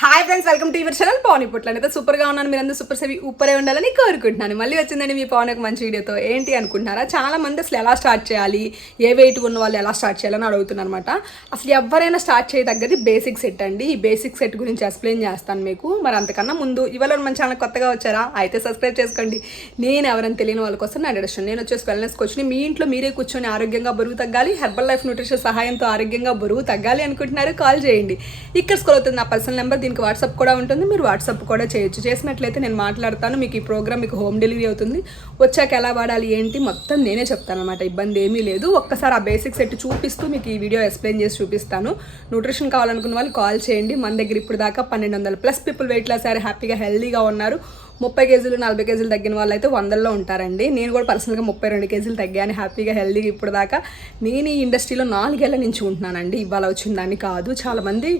Hi friends welcome to your channel Pavan ఇప్పుడు అయితే సూపర్గా ఉన్నాను. మీరు అందరూ సూపర్ సెవి ఊపరే ఉండాలని కోరుకుంటున్నాను. మళ్ళీ వచ్చిందండి మీ పవన్ ఒక మంచి వీడియోతో ఏంటి అనుకుంటున్నారా? చాలా మంది అసలు ఎలా స్టార్ట్ చేయాలి? ఏ వెయిట్ ఉన్న వాళ్ళు ఎలా స్టార్ట్ చేయాలని అడుగుతున్నారు అనమాట అసలు ఎవరైనా స్టార్ట్ చేయదగ్గది బేసిక్ సెట్ అండి. ఈ బేసిక్ సెట్ గురించి ఎక్స్ప్లెయిన్ చేస్తాను మీకు. మరి అంతకన్నా ముందు ఇవాళ మన ఛానల్ కొత్తగా వచ్చారా? అయితే సబ్స్క్రైబ్ చేసుకోండి. నేను ఎవరైనా తెలియని వాళ్ళ కోసం నా అడిషన్ నేను వచ్చేసి వెల్నెస్ కోచ్ని మీ ఇంట్లో మీరే కూర్చొని ఆరోగ్యంగా బరువు తగ్గాలి. హెర్బల్ లైఫ్ న్యూట్రిషన్ సహాయంతో ఆరోగ్యంగా బరువు తగ్గాలి అనుకుంటున్నారు. కాల్ చేయండి. ఇక్కడ స్కూల్ అవుతుంది నా పర్సనల్ నెంబర్ దీనికి వాట్సాప్ కూడా ఉంటుంది. మీరు వాట్సాప్ కూడా చేయొచ్చు. చేసినట్లయితే నేను మాట్లాడతాను. మీకు ఈ ప్రోగ్రామ్ మీకు హోమ్ డెలివరీ అవుతుంది. వచ్చాక ఎలా వాడాలి ఏంటి మొత్తం నేనే చెప్తాను అనమాట ఇబ్బంది ఏమీ లేదు. ఒక్కసారి ఆ బేసిక్ సెట్ చూపిస్తూ మీకు ఈ వీడియో ఎక్స్ప్లెయిన్ చేసి చూపిస్తాను. న్యూట్రిషన్ కావాలనుకున్న వాళ్ళు కాల్ చేయండి. మన దగ్గర ఇప్పుడు దాకా పన్నెండు వందల ప్లస్ పీపుల్ వెయిట్ లాస్ అయ్యారు. హ్యాపీగా హెల్దీగా ఉన్నారు. ముప్పై కేజీలు నలభై కేజీలు తగ్గిన వాళ్ళు అయితే వందల్లో ఉంటారండి. నేను కూడా పర్సనల్గా ముప్పై రెండు కేజీలు తగ్గాను హ్యాపీగా హెల్దీగా ఇప్పుడు దాకా నేను ఈ ఇండస్ట్రీలో నాలుగేళ్ళ నుంచి ఉంటున్నానండి. ఇవాళ వచ్చిందని కాదు. చాలామంది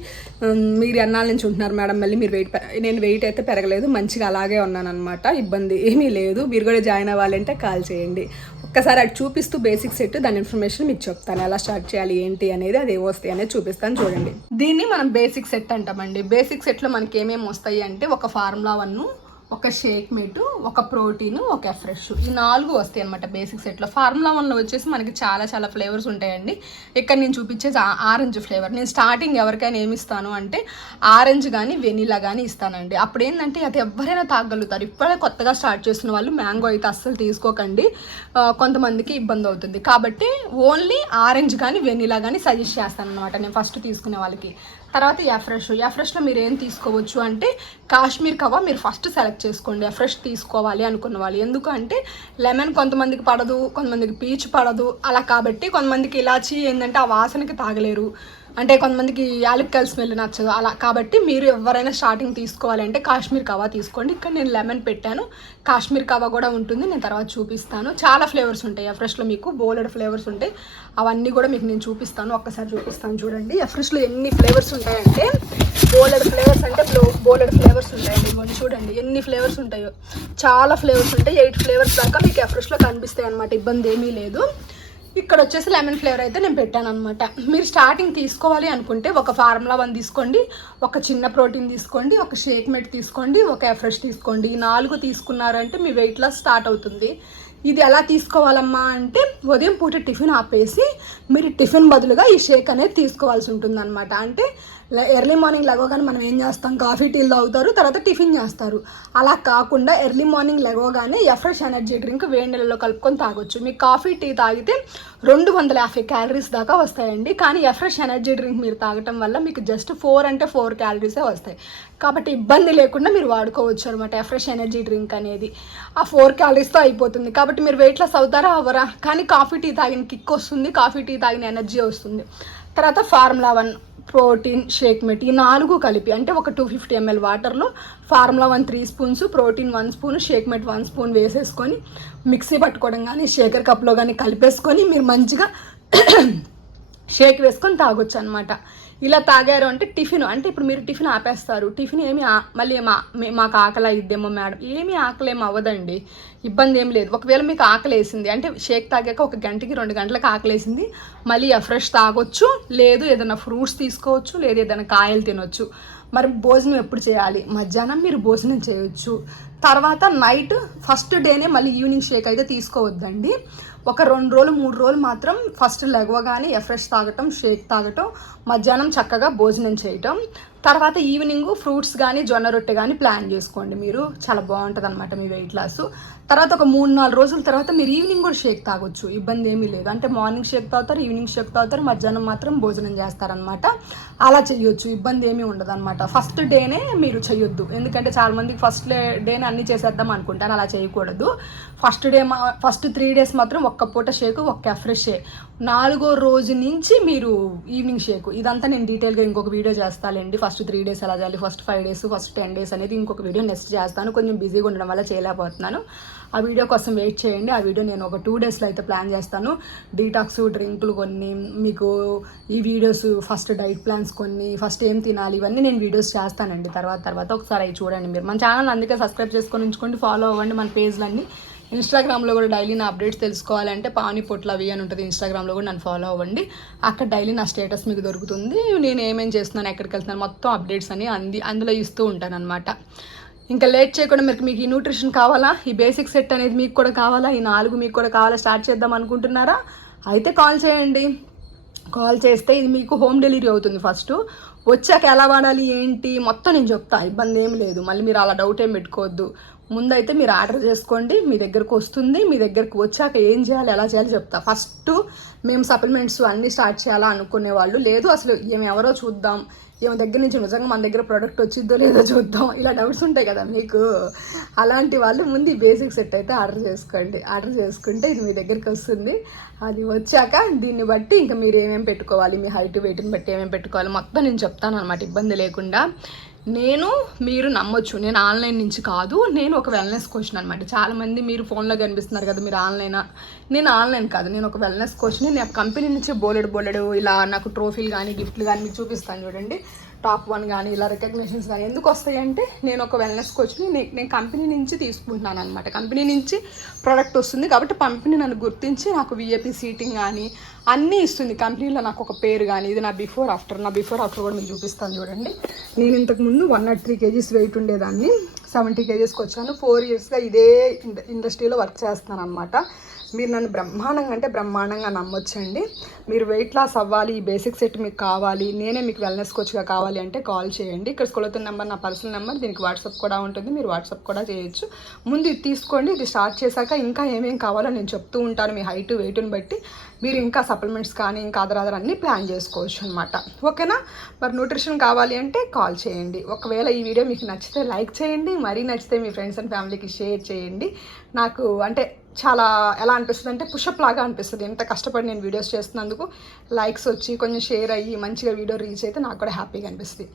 మీరు ఎన్నాళ్ళ నుంచి ఉంటున్నారు మేడం? మళ్ళీ మీరు వెయిట్ నేను వెయిట్ అయితే పెరగలేదు. మంచిగా అలాగే ఉన్నాను అనమాట ఇబ్బంది ఏమీ లేదు. మీరు కూడా జాయిన్ అవ్వాలంటే కాల్ చేయండి. ఒక్కసారి అటు చూపిస్తూ బేసిక్ సెట్ దాని ఇన్ఫర్మేషన్ మీకు చెప్తాను. ఎలా స్టార్ట్ చేయాలి ఏంటి అనేది అది వస్తాయి అనేది చూపిస్తాను చూడండి. దీన్ని మనం బేసిక్ సెట్ అంటామండి. బేసిక్ సెట్లో మనకి ఏమేమి వస్తాయి అంటే ఒక ఫార్ములా వన్ ఒక షేక్ మీటు ఒక ప్రోటీన్ ఒక ఫ్రెష్. ఈ నాలుగు వస్తాయి అనమాట బేసిక్ సెట్లో. ఫార్ములా వన్లో వచ్చేసి మనకి చాలా చాలా ఫ్లేవర్స్ ఉంటాయండి. ఇక్కడ నేను చూపించేది ఆ- ఆరెంజ్ ఫ్లేవర్. నేను స్టార్టింగ్ ఎవరికైనా ఏమి ఇస్తాను అంటే ఆరెంజ్ కానీ వెనీలా కానీ ఇస్తానండి. అప్పుడు ఏంటంటే అది ఎవరైనా తాగలుగుతారు. ఇప్పుడే కొత్తగా స్టార్ట్ చేస్తున్న వాళ్ళు మ్యాంగో అయితే అస్సలు తీసుకోకండి. కొంతమందికి ఇబ్బంది అవుతుంది. కాబట్టి ఓన్లీ ఆరెంజ్ కానీ వెనీలా కానీ సజెస్ట్ చేస్తాను అనమాట నేను ఫస్ట్ తీసుకునే వాళ్ళకి. తర్వాత ఎఫ్రెష్ ఎఫ్రెష్లో మీరు ఏం తీసుకోవచ్చు అంటే కాశ్మీర్ కవా మీరు ఫస్ట్ సెలెక్ట్ చేసుకోండి. ఎఫ్రెష్ తీసుకోవాలి అనుకున్న వాళ్ళు. ఎందుకు అంటే లెమన్ కొంతమందికి పడదు కొంతమందికి పీచ్ పడదు. అలా కాబట్టి కొంతమందికి ఇలాచి ఏంటంటే ఆ వాసనకి తాగలేరు. అంటే కొంతమందికి యాలక్కల్ స్మెల్ నచ్చదు అలా. కాబట్టి మీరు ఎవరైనా స్టార్టింగ్ తీసుకోవాలంటే కాశ్మీర్ కవా తీసుకోండి. ఇక్కడ నేను లెమన్ పెట్టాను. కాశ్మీర్ కవా కూడా ఉంటుంది నేను తర్వాత చూపిస్తాను. చాలా ఫ్లేవర్స్ ఉంటాయి ఎఫ్రెష్లో మీకు బోలెడ్ ఫ్లేవర్స్ ఉంటాయి. అవన్నీ కూడా మీకు నేను చూపిస్తాను ఒక్కసారి చూపిస్తాను చూడండి. ఎఫ్రెష్లో ఎన్ని ఫ్లేవర్స్ ఉంటాయంటే బోలెడ్ ఫ్లేవర్స్ అంటే బోలెడ్ ఫ్లేవర్స్ ఉంటాయండి. ఇవన్నీ చూడండి ఎన్ని ఫ్లేవర్స్ ఉంటాయో. చాలా ఫ్లేవర్స్ ఉంటాయి. ఎయిట్ ఫ్లేవర్స్ దాకా మీకు ఎఫ్రెష్లో కనిపిస్తాయి అనమాట ఇబ్బంది ఏమీ లేదు. ఇక్కడ వచ్చేసి లెమన్ ఫ్లేవర్ అయితే నేను పెట్టాను అనమాట మీరు స్టార్టింగ్ తీసుకోవాలి అనుకుంటే ఒక ఫార్ములా వన్ తీసుకోండి ఒక చిన్న ప్రోటీన్ తీసుకోండి ఒక షేక్ మెట్ తీసుకోండి ఒక ఎఫ్రెష్ తీసుకోండి. ఈ నాలుగు తీసుకున్నారంటే మీ వెయిట్ లాస్ స్టార్ట్ అవుతుంది. ఇది ఎలా తీసుకోవాలమ్మా అంటే ఉదయం పూట టిఫిన్ ఆపేసి మీరు టిఫిన్ బదులుగా ఈ షేక్ అనేది తీసుకోవాల్సి ఉంటుంది అనమాట అంటే ఎర్లీ మార్నింగ్ లెగవగానే మనం ఏం చేస్తాం? కాఫీ టీలు తాగుతారు తర్వాత టిఫిన్ చేస్తారు. అలా కాకుండా ఎర్లీ మార్నింగ్ లెగవగానే ఎఫ్రెష్ ఎనర్జీ డ్రింక్ వేడి నీళ్ళలో కలుపుకొని తాగొచ్చు. మీకు కాఫీ టీ తాగితే రెండు వందల యాభై క్యాలరీస్ దాకా వస్తాయండి. కానీ ఎఫ్రెష్ ఎనర్జీ డ్రింక్ మీరు తాగటం వల్ల మీకు జస్ట్ ఫోర్ అంటే ఫోర్ క్యాలరీసే వస్తాయి. కాబట్టి ఇబ్బంది లేకుండా మీరు వాడుకోవచ్చు అనమాట ఎఫ్రెష్ ఎనర్జీ డ్రింక్ అనేది. ఆ ఫోర్ క్యాలరీస్తో అయిపోతుంది. కాబట్టి మీరు వెయిట్ లాస్ అవుతారా? అవరా? కానీ కాఫీ టీ తాగిన కిక్ వస్తుంది కాఫీ టీ తాగిన ఎనర్జీ వస్తుంది. తర్వాత formula one. Protein shake mate ఈ నాలుగు కలిపి అంటే ఒక టూ ఫిఫ్టీ ఎంఎల్ వాటర్లో formula one three spoons protein one spoon shake mate one spoon వేసేసుకొని మిక్సీ పట్టుకోవడం కానీ షేకర్ కప్లో కానీ కలిపేసుకొని మీరు మంచిగా షేక్ వేసుకొని తాగొచ్చు అనమాట ఇలా తాగారు అంటే టిఫిన్ అంటే ఇప్పుడు మీరు టిఫిన్ ఆపేస్తారు. టిఫిన్ ఏమి మళ్ళీ మా మాకు ఆకలి అయిద్దేమో మేడం. ఏమీ ఆకలి ఏమి అవ్వదండి. ఇబ్బంది ఏం లేదు. ఒకవేళ మీకు ఆకలి వేసింది అంటే షేక్ తాగాక ఒక గంటకి రెండు గంటలకు ఆకలి వేసింది మళ్ళీ ఫ్రెష్ తాగొచ్చు లేదు ఏదైనా ఫ్రూట్స్ తీసుకోవచ్చు లేదు ఏదైనా కాయలు తినొచ్చు. మరి భోజనం ఎప్పుడు చేయాలి? మధ్యాహ్నం మీరు భోజనం చేయొచ్చు. తర్వాత నైట్ ఫస్ట్ డేనే మళ్ళీ ఈవినింగ్ షేక్ అయితే తీసుకోవద్దండి. ఒక రెండు రోజులు మూడు రోజులు మాత్రం ఫస్ట్ లెగవగానే ఎఫ్రెష్ తాగటం షేక్ తాగటం మధ్యాహ్నం చక్కగా భోజనం చేయటం. తర్వాత ఈవినింగ్ ఫ్రూట్స్ కానీ జొన్న రొట్టె కానీ ప్లాన్ చేసుకోండి మీరు. చాలా బాగుంటుంది అనమాట మీ వెయిట్ లాస్. తర్వాత ఒక మూడు నాలుగు రోజుల తర్వాత మీరు ఈవినింగ్ కూడా షేక్ తాగొచ్చు. ఇబ్బంది ఏమీ లేదు. అంటే మార్నింగ్ షేక్ తాగుతారు ఈవినింగ్ షేక్ తాగుతారు మధ్యాహ్నం మాత్రం భోజనం చేస్తారనమాట అలా చేయొచ్చు ఇబ్బంది ఏమీ ఉండదు అనమాట ఫస్ట్ డేనే మీరు చేయొద్దు ఎందుకంటే చాలామందికి ఫస్ట్ డేనే అన్ని చేసేద్దాం అనుకుంటారు. అలా చేయకూడదు. ఫస్ట్ డే మా ఫస్ట్ త్రీ డేస్ మాత్రం ఒక్క పూట షేక్ ఒక్క ఫ్రెష్ నాలుగో రోజు నుంచి మీరు ఈవినింగ్ షేక్. ఇదంతా నేను డీటెయిల్గా ఇంకొక వీడియో చేస్తానండి ఫస్ట్ ఫస్ట్ త్రీ డేస్ ఎలా చేయాలి first five days first ten days అనేది ఇంకొక వీడియో నెక్స్ట్ చేస్తాను. కొంచెం బిజీగా ఉండడం వల్ల చేయలేకపోతున్నాను. ఆ వీడియో కోసం వెయిట్ చేయండి. ఆ వీడియో నేను ఒక టూ డేస్లో అయితే ప్లాన్ చేస్తాను. డీటాక్స్ డ్రింకులు కొన్ని మీకు ఈ వీడియోస్ ఫస్ట్ డైట్ ప్లాన్స్ కొన్ని ఫస్ట్ ఏం తినాలి ఇవన్నీ నేను వీడియోస్ చేస్తానండి. తర్వాత తర్వాత ఒకసారి అవి చూడండి మీరు. మన ఛానల్ అందుకే సబ్స్క్రైబ్ చేసుకొని ఉంచుకోండి ఫాలో అవ్వండి మన పేజ్లన్నీ. ఇన్స్టాగ్రామ్లో కూడా డైలీ నా అప్డేట్స్ తెలుసుకోవాలంటే పాని పొట్ల అవి అని ఉంటుంది ఇన్స్టాగ్రామ్లో కూడా నన్ను ఫాలో అవ్వండి. అక్కడ డైలీ నా స్టేటస్ మీకు దొరుకుతుంది. నేను ఏమేం చేస్తున్నాను ఎక్కడికి వెళ్తున్నాను మొత్తం అప్డేట్స్ అని అంది అందులో ఇస్తూ ఉంటాను అనమాట ఇంకా లేట్ చేయకుండా మీకు మీకు ఈ న్యూట్రిషన్ కావాలా? ఈ బేసిక్ సెట్ అనేది మీకు కూడా కావాలా? ఈ నాలుగు మీకు కూడా కావాలా? స్టార్ట్ చేద్దాం అనుకుంటున్నారా? అయితే కాల్ చేయండి. కాల్ చేస్తే ఇది మీకు హోమ్ డెలివరీ అవుతుంది ఫస్ట్ వచ్చాక ఎలా వాడాలి ఏంటి? మొత్తం నేను చెప్తా ఇబ్బంది ఏం లేదు. మళ్ళీ మీరు అలా డౌట్ ఏం పెట్టుకోవద్దు. ముందైతే మీరు ఆర్డర్ చేసుకోండి మీ దగ్గరకు వస్తుంది మీ దగ్గరకు వచ్చాక ఏం చేయాలి ఎలా చేయాలి చెప్తా. ఫస్ట్ మేము సప్లిమెంట్స్ అన్నీ స్టార్ట్ చేయాలా అనుకునే వాళ్ళు లేదు అసలు ఏమి ఎవరో చూద్దాం ఏమి దగ్గర నుంచి నిజంగా మన దగ్గర ప్రోడక్ట్ వచ్చిద్దో లేదో చూద్దాం ఇలా డౌట్స్ ఉంటాయి కదా మీకు. అలాంటి వాళ్ళు ముందు ఈ బేసిక్ సెట్ అయితే ఆర్డర్ చేసుకోండి. ఆర్డర్ చేసుకుంటే ఇది మీ దగ్గరికి వస్తుంది. అది వచ్చాక దీన్ని బట్టి ఇంకా మీరు ఏమేమి పెట్టుకోవాలి మీ హైట్ వెయిట్ని బట్టి ఏమేమి పెట్టుకోవాలి మొత్తం నేను చెప్తాను అనమాట ఇబ్బంది లేకుండా. నేను మీరు నమ్మొచ్చు. నేను ఆన్లైన్ నుంచి కాదు నేను ఒక వెల్నెస్ కోచ్ని అనమాట చాలామంది మీరు ఫోన్లో కనిపిస్తున్నారు కదా మీరు ఆన్లైన్. నేను ఆన్లైన్ కాదు నేను ఒక వెల్నెస్ కోచ్ని నేను కంపెనీ నుంచి బోలెడు బోలెడు ఇలా నాకు ట్రోఫీలు కానీ గిఫ్ట్లు కానీ మీకు చూపిస్తాను చూడండి. టాప్ వన్ కానీ ఇలా రికగ్నిషన్స్ కానీ ఎందుకు వస్తాయి అంటే నేను ఒక వెల్నెస్ కోచ్ని నేను కంపెనీ నుంచి తీసుకుంటున్నాను అనమాట కంపెనీ నుంచి ప్రోడక్ట్ వస్తుంది కాబట్టి కంపెనీ నన్ను గుర్తించి నాకు విఏపీ సీటింగ్ కానీ అన్నీ ఇస్తుంది. కంపెనీలో నాకు ఒక పేరు కానీ ఇది నా బిఫోర్ ఆఫ్టర్ నా బిఫోర్ ఆఫ్టర్ కూడా మీకు చూపిస్తాను చూడండి. నేను ఇంతకుముందు one nought three kgs weight ఉండేదాన్ని. సెవెంటీ కేజీస్కి వచ్చాను. ఫోర్ ఇయర్స్గా ఇదే ఇండ- ఇండస్ట్రీలో వర్క్ చేస్తున్నాను అనమాట మీరు నన్ను బ్రహ్మాండంగా అంటే బ్రహ్మాండంగా నమ్మొచ్చండి. మీరు వెయిట్ లాస్ అవ్వాలి ఈ బేసిక్ సెట్ మీకు కావాలి నేనే మీకు వెల్నెస్ కోచ్గా కావాలి అంటే కాల్ చేయండి. ఇక్కడ స్కూల్ నెంబర్ నా పర్సనల్ నెంబర్ దీనికి వాట్సాప్ కూడా ఉంటుంది. మీరు వాట్సాప్ కూడా చేయొచ్చు. ముందు ఇది తీసుకోండి. ఇది స్టార్ట్ చేశాక ఇంకా ఏమేమి కావాలో నేను చెప్తూ ఉంటాను. మీ హైట్ వెయిట్ని బట్టి మీరు ఇంకా సప్లిమెంట్స్ కానీ ఇంకా అదర్ అదర్ అన్నీ ప్లాన్ చేసుకోవచ్చు అనమాట ఓకేనా? మరి న్యూట్రిషన్ కావాలి అంటే కాల్ చేయండి. ఒకవేళ ఈ వీడియో మీకు నచ్చితే లైక్ చేయండి. మరీ నచ్చితే మీ ఫ్రెండ్స్ అండ్ ఫ్యామిలీకి షేర్ చేయండి. నాకు అంటే చాలా ఎలా అనిపిస్తుంది అంటే పుషప్ లాగా అనిపిస్తుంది. ఎంత కష్టపడి నేను వీడియోస్ చేస్తున్నందుకు లైక్స్ వచ్చి కొంచెం షేర్ అయ్యి మంచిగా వీడియో రీచ్ అయితే నాకు కూడా హ్యాపీగా అనిపిస్తుంది.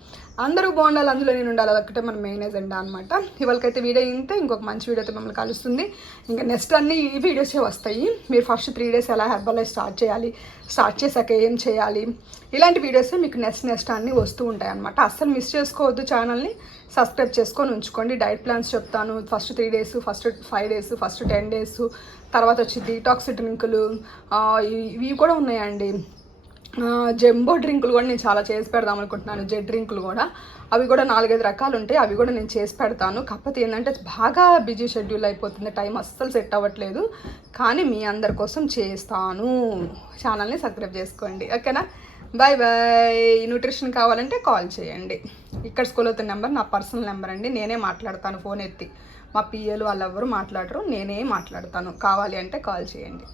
అందరూ బాగుండాలి అందులో నేను ఉండాలి. అదొక్కటే మన మెయిన్ ఎజెండా అనమాట ఇవాళకైతే వీడియో ఇంతే. ఇంకొక మంచి వీడియోతో మిమ్మల్ని కలుస్తుంది. ఇంకా నెక్స్ట్ అన్ని ఈ వీడియోసే వస్తాయి. మీరు ఫస్ట్ త్రీ డేస్ ఎలా హెర్బలైజ్ స్టార్ట్ చేయాలి స్టార్ట్ చేశాక ఏం చేయాలి ఇలాంటి వీడియోసే మీకు నెక్స్ట్ నెక్స్ట్ అన్నీ వస్తూ ఉంటాయి అనమాట అస్సలు మిస్ చేసుకోవద్దు ఛానల్ని సబ్స్క్రైబ్ చేసుకొని ఉంచుకోండి. డైట్ ప్లాన్స్ చెప్తాను. First three days first five days first ten days తర్వాత వచ్చి డీటాక్స్ డ్రింకులు ఇవి కూడా ఉన్నాయండి. జంబో డ్రింకులు కూడా నేను చాలా చేసి పెడదాం అనుకుంటున్నాను. జెడ్ డ్రింకులు కూడా. అవి కూడా నాలుగైదు రకాలు ఉంటాయి. అవి కూడా నేను చేసి పెడతాను. కాకపోతే ఏంటంటే బాగా బిజీ షెడ్యూల్ అయిపోతుంది. టైం అస్సలు సెట్ అవ్వట్లేదు. కానీ మీ అందరి కోసం చేస్తాను. ఛానల్ని సబ్స్క్రైబ్ చేసుకోండి. ఓకేనా? బాయ్ బాయ్ న్యూట్రిషన్ కావాలంటే కాల్ చేయండి. ఇక్కడ స్కూల్ అవుతున్న నెంబర్ నా పర్సనల్ నెంబర్ అండి. నేనే మాట్లాడతాను ఫోన్ ఎత్తి. మా పిఎలు వాళ్ళు ఎవరు మాట్లాడరు నేనే మాట్లాడతాను. కావాలి అంటే కాల్ చేయండి.